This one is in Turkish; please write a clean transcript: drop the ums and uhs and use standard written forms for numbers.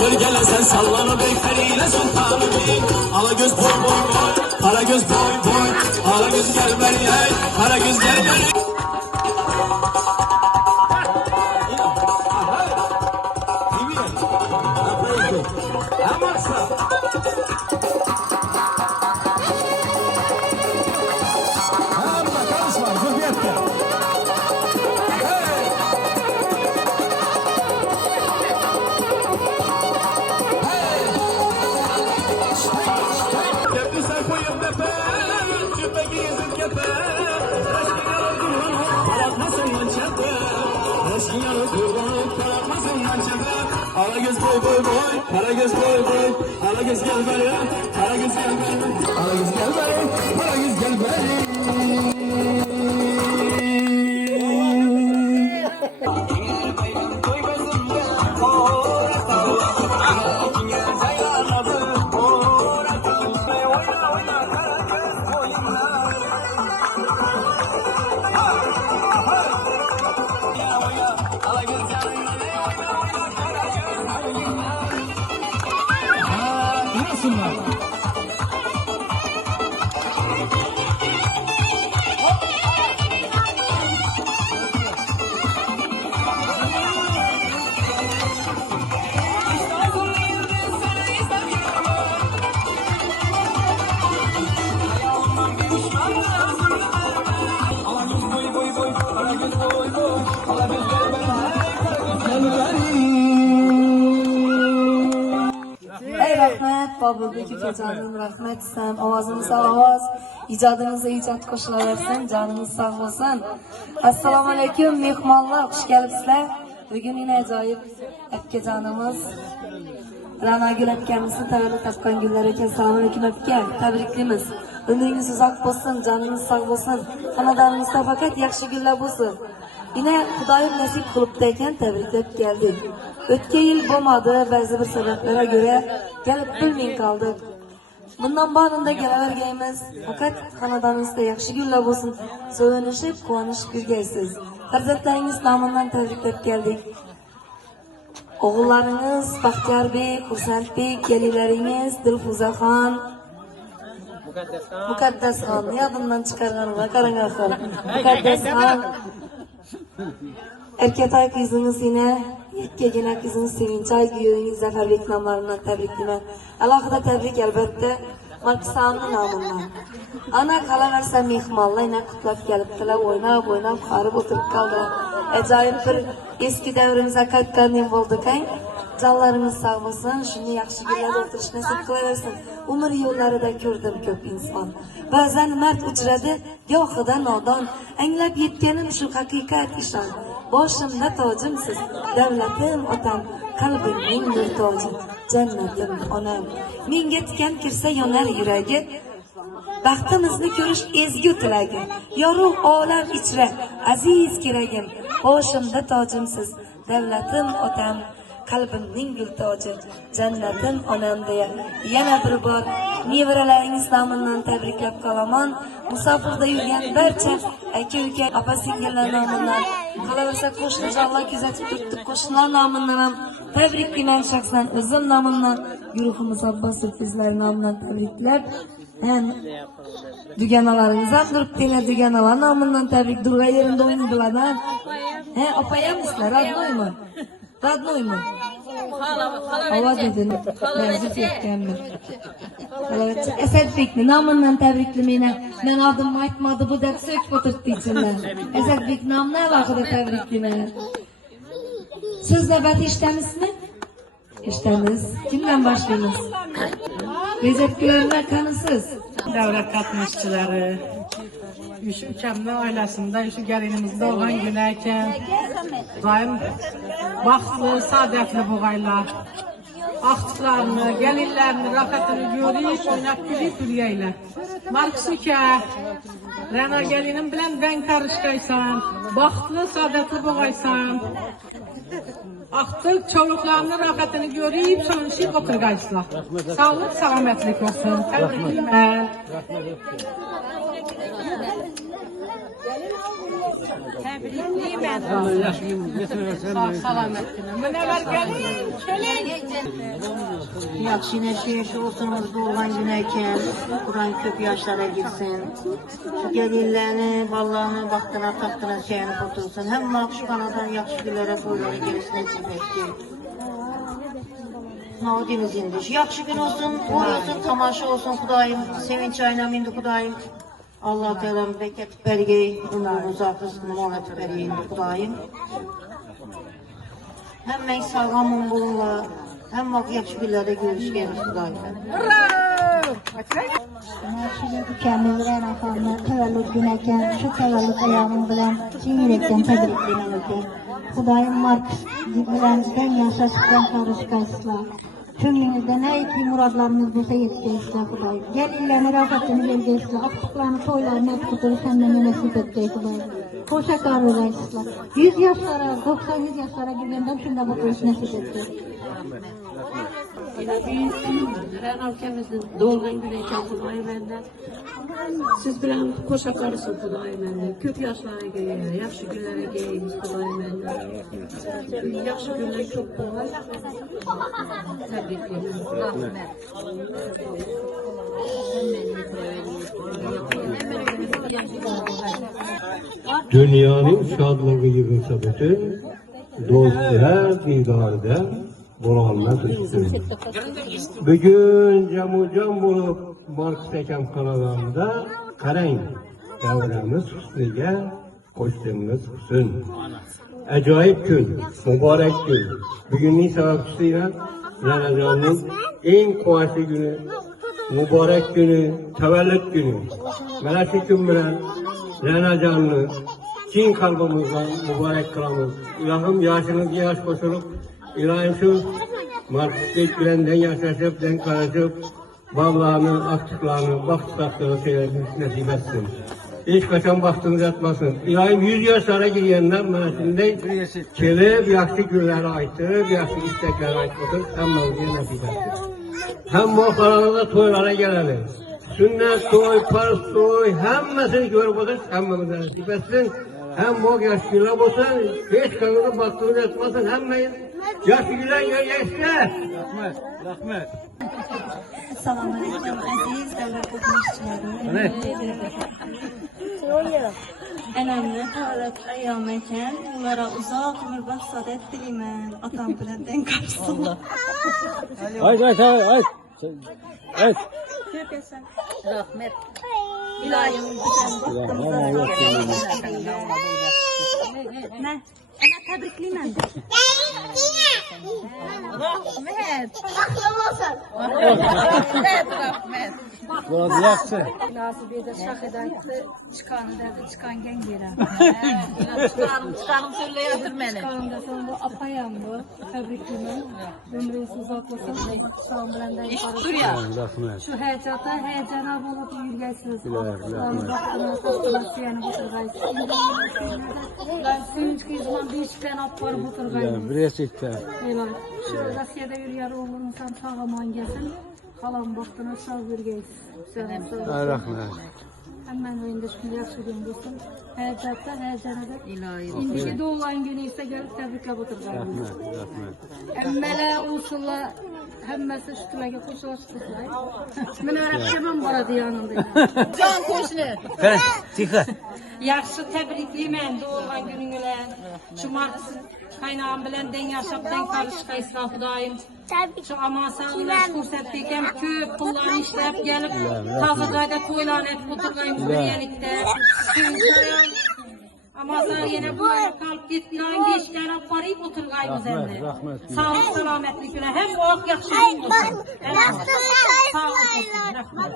Bir gele sen sallanıp bekleriyle sultanım ala göz boy boy boy, kara göz boy boy, ala göz gel beri hey, kara göz gel beri. Ala göz boy boy boy, kara göz boy boy, ala göz gel beri, kara göz gel beri, ala göz gel beri, kara göz gel beri. Babıldaki canım rahmet sen, avazınıza avaz, icadınıza icat koşulaversin, canınız sağ olsun. Assalamu aleyküm mehmanlar, hoş gelipsizler. Bugün yine acayip Öpke canımız Rana Gül Öpkemizin tavallud tapkan günler ekan. Assalamu aleyküm Öpke, tebriklimiz. Ömrünüz uzak olsun, canınız sağ olsun, xonadoningizda faqat yaxshi günler olsun. Yine Xudoyim nasip qilibdi ekan, tebriklab geldik. Ötken yıl bo'lmadi, bazı bir sebeplere göre gelip bilmeyin kaldık. Bundan bağında gelevergeyimiz, fakat xonadoningizda yaxshi günler olsun, so'yinishib, quvonishib yurgaysiz. Farzandlaringiz nomidan tebriklab geldik. Oğullarınız Baxtiyorbek, Xursandbek, gelinleringiz Dilfuzaxon, Muqaddasxon, yodimdan chiqarganimga qarang axir. Muqaddasxon, erkatoy kızınız yine yekkagina kızınız Sevinçay, güyoyingiz Zafarbek nomlaridan tebriklayman. Alohida tebrik albatta Marksamning nomidan. Ana qolaversa mehmonlar yana qutlab kelibdilar, o'ynab qarib o'tirib qoldilar. Ajoyib bir eski davrimizga qaytgandek bo'ldi-ku. Canlarımız sağ olsun, shuni yaxshi kunlarda o'tirish nasib qilaversin. Umr yo'llarida ko'rdim ko'p inson. Ba'zan mard uchradi, gohida nodon. Anglab yetganim shu haqiqat ishon. Boshimda tojimsiz, davlatim otam, qalbimning nur toji, jannatim onam. Menga tikan kirsa yonar yuragi, baxtimizni ko'rish ezgu tilagi. Yorug' olam ichra, aziz keragim, boshimda tojimsiz, davlatim otam, qalbimning gul toji, jannatim onam deya yana bir bor nevaralaringiz nomidan tabriklab qolaman. Musofirda yurgan barcha aka uka opa singillar nomidan, qolaversa qo'shni jonlar kuzatib turibdi, qo'shnilar nomidan ham tabriklayman. Shaxsan o'zim nomidan, guruhimiz Abbos Sufizlar nomidan tabriklab, duganalarimiz ham turibdilar, duganalar nomidan tabrik. Durg'a yerinde o'ynaydilar. Opayam sizlar, radnoymi? Radnoymi? Ovoz edin. Mevzut etganmi? Asadbekni nomidan tabriklamayman. Men odimni aytmadi bu deb so'kib o'tirdi ichimdan. Asadbek nomini alohida tabriklayman. Siz navbat eshitamisizmi? Eshitamiz. Kimdan boshlaymiz? Bezatkilarlar qanisiz? Davra qatnashchilari, shu ukamni oilasida, shu galinimizda olgan kun ekan. Doim baxtli, saodatli bo'lg'aylar. Axtiqlarni, galinlarni rohatini ko'rib, o'ynab kulib yurgaylar. Markus uka, Rana gelinim bilan dang qarishgaysan, baxtli, saodatli bo'lg'aysan. Axtıq çoluqlarının rahatını görüb, so'nishib o'tirgaysizlar. Sağlık, salomatlik olsun. Təbriklər. Təbriklər. Sağ salamet günü. Mənə ver gəlin. Yaxşı neşe olsunuz doğulan güneyken Kur'an köp yaşlara girsin. Şu gelirlerini, ballarını, baktına, taktına, şeyini otursun. Hem makşu kanadan yakşı günlere boyları gerisine çizmektir. Naudimiz indir. Yakşı gün olsun, uğur olsun, tamaşa olsun Kudayım. Sevinç ayına mindi Kudayım. Allah Teala bereket bergeyi, umrunu artırsın, muhabbet bergeyi Kudayım. Hem ben sağlamım bununla, hem bak yakşı günlerde görüşürüz Kudayım. Mükemmel rakamlar tevellüt güneyken şu tevellüt ayağım bilen cin yürekten tebriklerini öpeyim. Kudayım Mark bilen den yaşasıktan karışkaysılar. Tümünüzde ne iki muradlarınız bulsa yetişeyizler Kudayım. Gel illerine rahatını vergeyizler. Aktıklarını toylarını hep kuturur senden nasip edeceğiz Kudayım. Hoşa karılaysızlar. 100 yaşlara, 90-100 yaşlara güvenden şunda mutluluk nasip edeceğiz. Her ülkemizin doğulgan güneyken Kudayım benden. Siz bilen koşa karısın Kudayım benden. Köp yaşlara gelin, yaxşı günlere geliniz Kudayım benden. Yaxşı günler çok kolay. Tebriklerim. Dünyanın şadlığı yığılsa bütün, dostlar didarda Kur'an'la düşsün. Bugün cam bulup Marks Tekem kanalında karayın. Devremiz hüsnüge, koştuğumuz hüsün. Acayip gün, mübarek gün. Bugünün sebepçisiyle Ramazan'ın en kuvvetli günü, mübarek günü, tevellüt günü. Melek gün bilen Ramazan'ı Çin kalbimizden mübarek kılamız. İlahım yaşınız yaş koşulup, İlahim şu Marksist bilenden yaşaşıp, den karışıp, bağlarını, aktıklarını, baktıklarını şeylerini nasip etsin. Hiç kaçan baktığınız yatmasın. İlahim 100 yaşlara girenler menasinde kelip, yaxşı günleri aytır, yaxşı istekleri aytmadır, hem mevziye nasip etsin. Hem bu karanlıkta toylara gelelim. Sünnet toy, farz toy, hemmesini görüp otur, hemmemize nasip etsin. Hem bu yaş günler olsun, hiç kanını baktığınız yatmasın, hemmeyin yaş günler yaşlar. Rahmet. Selamünaleyküm aziz devlet katılımcıları. Önemli tevellüt ayağımken bunlara uzak ömür baht saadet dilemen. Atam bilen denk karşısında. Hayır. Rahmet. İlahim güzel bahtımıza ne? Ana tebrikliyim. Nasibiyede şahidaydı, çıkanı derdi, çıkan gen geri. Çıkarım söyleyatır beni. Çıkanım da sonra bu apayam bu, tebrikliyim. Ömrünüz uzaklasın, sağ bilenden yukarı. Şu heyecana bulup yürgeysiniz. Allah'ın baktığına sattığına suyeni buturgaysın. Ben sevinç kıyızman bir çıkan apları buturgaysın. Şu Rusya'da yürüyer olur insan sağlaman gelsin. Kalan baktığına sağ yürgeysin. Hemen oyunda şimdi yaxşı gün bulsun. Həyəcətdən, həyəcənədə. İndiki doğulan günü isə gəlib təbriklə buturğayımız. Əmmələ, usulla, həmməsi şütüləgə qoşulaşdırlar. Mən ərəbşəməm baradı yanında. Can koşunu. Yaxşı təbrikliyim doğulan gününlə. Şu Marks'ın kaynağım bilən den yaşap, den karışqaysına Kudayım. Şu amansağlılar ko'rsatdikem köp pullarni ishlab gelip tazı qayda to'ylarni etib o'tirgaymiz bir yerlikda. Amansağ yana bu qolib ketdilaring deyishgan olib borib o'tirgaymiz endi. Sog'lik salomatlik bilan ham oq yaxshi bo'lsin. Sog'lik olsun. Rahmat.